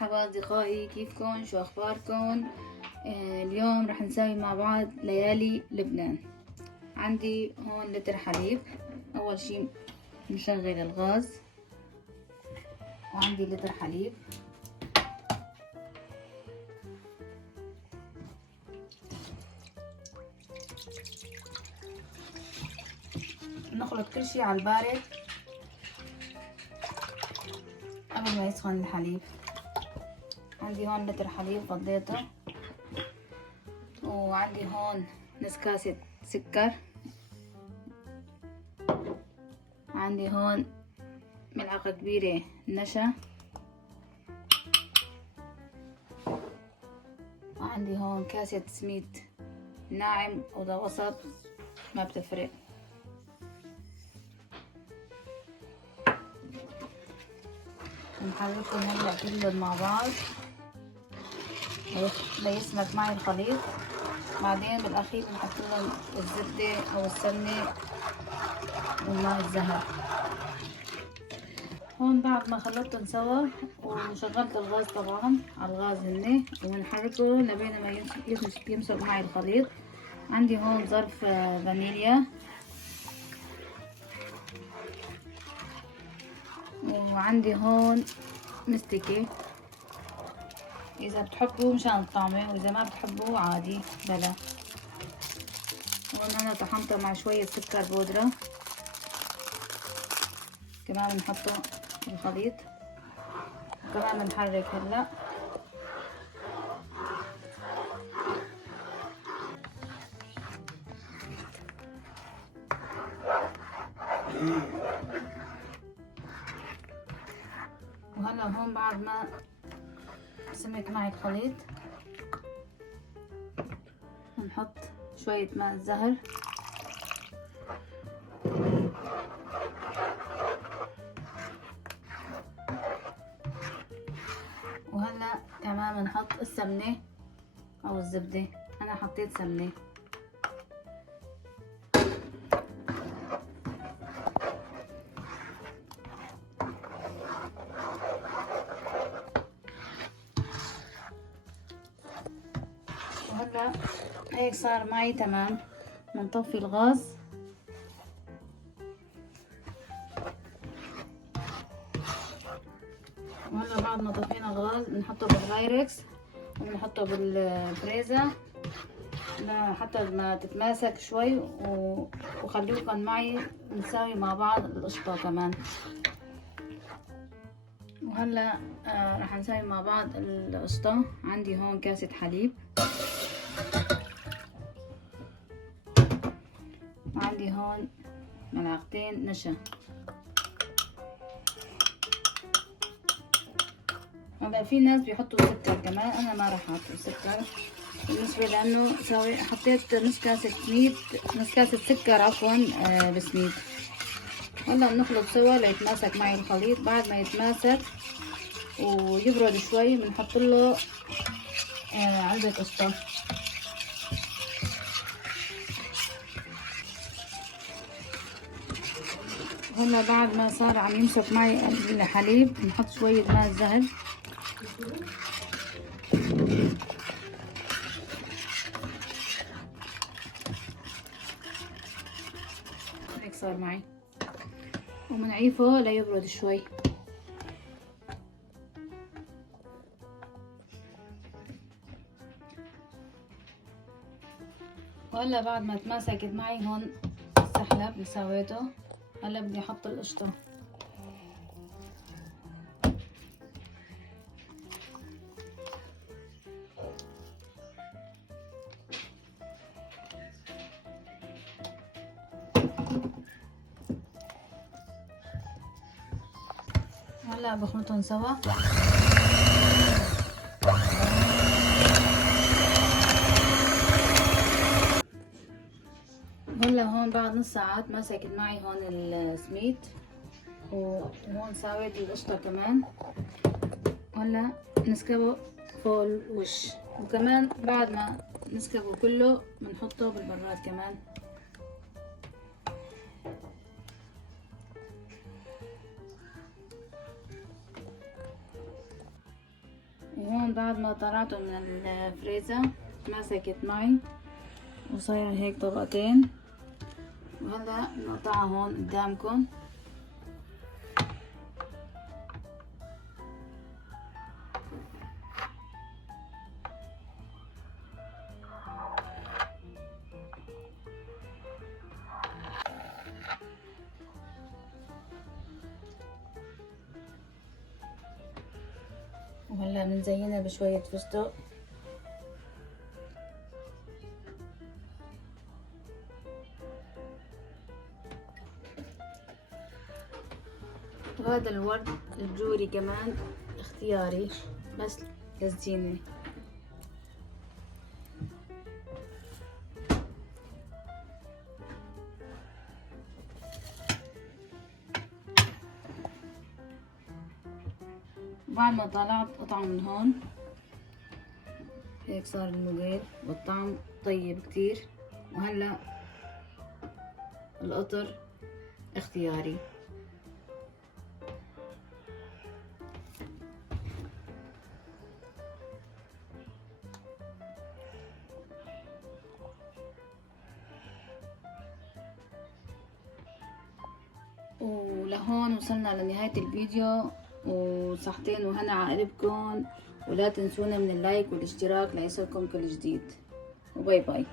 مرحبا أصدقائي، كيفكن؟ شو أخباركن؟ اليوم رح نسوي مع بعض ليالي لبنان. عندي هون لتر حليب. أول شي نشغل الغاز، وعندي لتر حليب. نخلط كل شي على البارد قبل ما يسخن الحليب. عندي هون لتر حليب فضيته، وعندي هون نص كاسة سكر، عندي هون ملعقة كبيرة نشا، وعندي هون كاسة سميد ناعم وده وسط ما بتفرق. نحركهم هلا كلهم مع بعض ليسمك معي الخليط. بعدين بالاخير بنحط لهم الزبدة او السمنة وماء الزهر. هون بعد ما خلطتهم سوا وشغلت الغاز طبعا على الغاز هني، وبنحركه لبين ما يمسك معي الخليط. عندي هون ظرف فانيليا، وعندي هون مستكة اذا بتحبوا مشان الطعمة، واذا ما بتحبوا عادي بلا. هون انا طحنتها مع شوية سكر بودرة كمان بنحطه في الخليط، وكمان بنحرك هلا. وهلا هون بعد ما سمك معي الخليط بنحط شوية ماء الزهر، وهلا كمان بنحط السمنة او الزبدة. انا حطيت سمنة. وهلا هيك صار معي تمام. بنطفي الغاز، وهلا بعد ما طفينا الغاز بنحطه بالبايركس وبنحطه بالفريزر لحتى ما تتماسك شوي، وخليكم معي نساوي مع بعض القشطة كمان. وهلا رح نسوي مع بعض القشطة. عندي هون كاسة حليب، وعندي هون ملعقتين نشا. هلا في ناس بيحطوا سكر كمان، انا ما رح احط سكر بالنسبة لانه حطيت نص كاسة سكر عفوا بسميد. هلا بنخلط سوا ليتماسك معي الخليط. بعد ما يتماسك ويبرد شوي بنحط له علبة قشطة. هلا بعد ما صار عم يمسك معي الحليب بنحط شوية ماء الزهر، هيك صار معي، ومنعيفه ليبرد شوي. وهلا بعد ما تماسكت معي هون السحلب اللي سويته، هلا بدي احط القشطة. هلا بخلطهم سوا. هلا هون بعد نص ساعات مسكت معي هون السميد، وهون ساويت القشطة كمان. هلا نسكبه فوق الوش، وكمان بعد ما نسكبه كله بنحطه بالبراد كمان. وهون بعد ما طلعته من الفريزر مسكت معي وصاير هيك طبقتين. وهلا نقطعها هون قدامكم. وهلا بنزينها بشوية فستق. وهذا الورد الجوري كمان اختياري بس للزينة. بعد ما طلعت قطعة من هون هيك صار الموديل والطعم طيب كتير. وهلا القطر اختياري. ولهون وصلنا لنهاية الفيديو، وصحتين وهنا عقلبكم، ولا تنسونا من اللايك والاشتراك ليصلكم كل جديد، وباي باي.